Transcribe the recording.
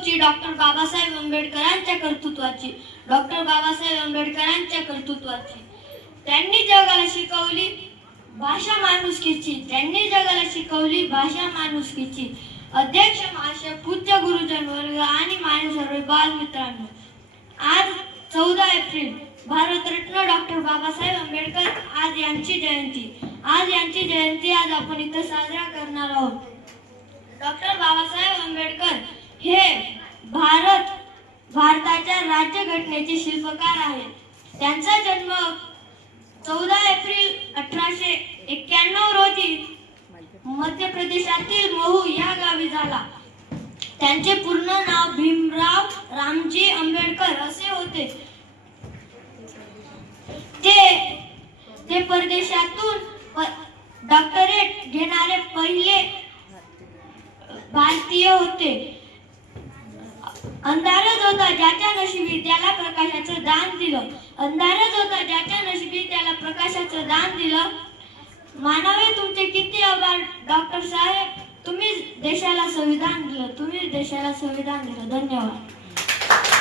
उंची डॉक्टर बाबासाहेब आंबेडकरांच्या कर्तृत्वाची, डॉक्टर बाबासाहेब आंबेडकरांच्या कर्तृत्वाची. त्यांनी जगाला शिकवली भाषा माणुसकीची, त्यांनी जगाला शिकवली भाषा माणुसकीची. अध्यक्ष महाशय, पूज्य गुरुजन वर्ग आणि माझे सर्व बालमित्रांनो, आज 14 एप्रिल भारतरत्न डॉक्टर बाबासाहेब आंबेडकर आज यांची जयंती आज आपण इथे साजरा करणार आहोत. डॉक्टर बाबासाहेब आंबेडकर हे भारताच्या राज्यघटनेचे शिल्पकार आहेत. त्यांचा जन्म 14 एप्रिल 1891 रोजी मध्य प्रदेशातील महू या गावी झाला. त्यांचे पूर्ण नाव भीमराव रामजी आंबेडकर असे होते. ते परदेशातून डॉक्टरेट घेणारे पहिले भारतीय होते. अंधारच होता ज्याच्या नशिबी त्याला प्रकाशाचं दान दिलं. अंधारच होता ज्याच्या नशिबी त्याला प्रकाशाचं दान दिलं. मानावे तुमचे किती आभार डॉक्टर साहेब, तुम्ही देशाला संविधान दिलं. धन्यवाद.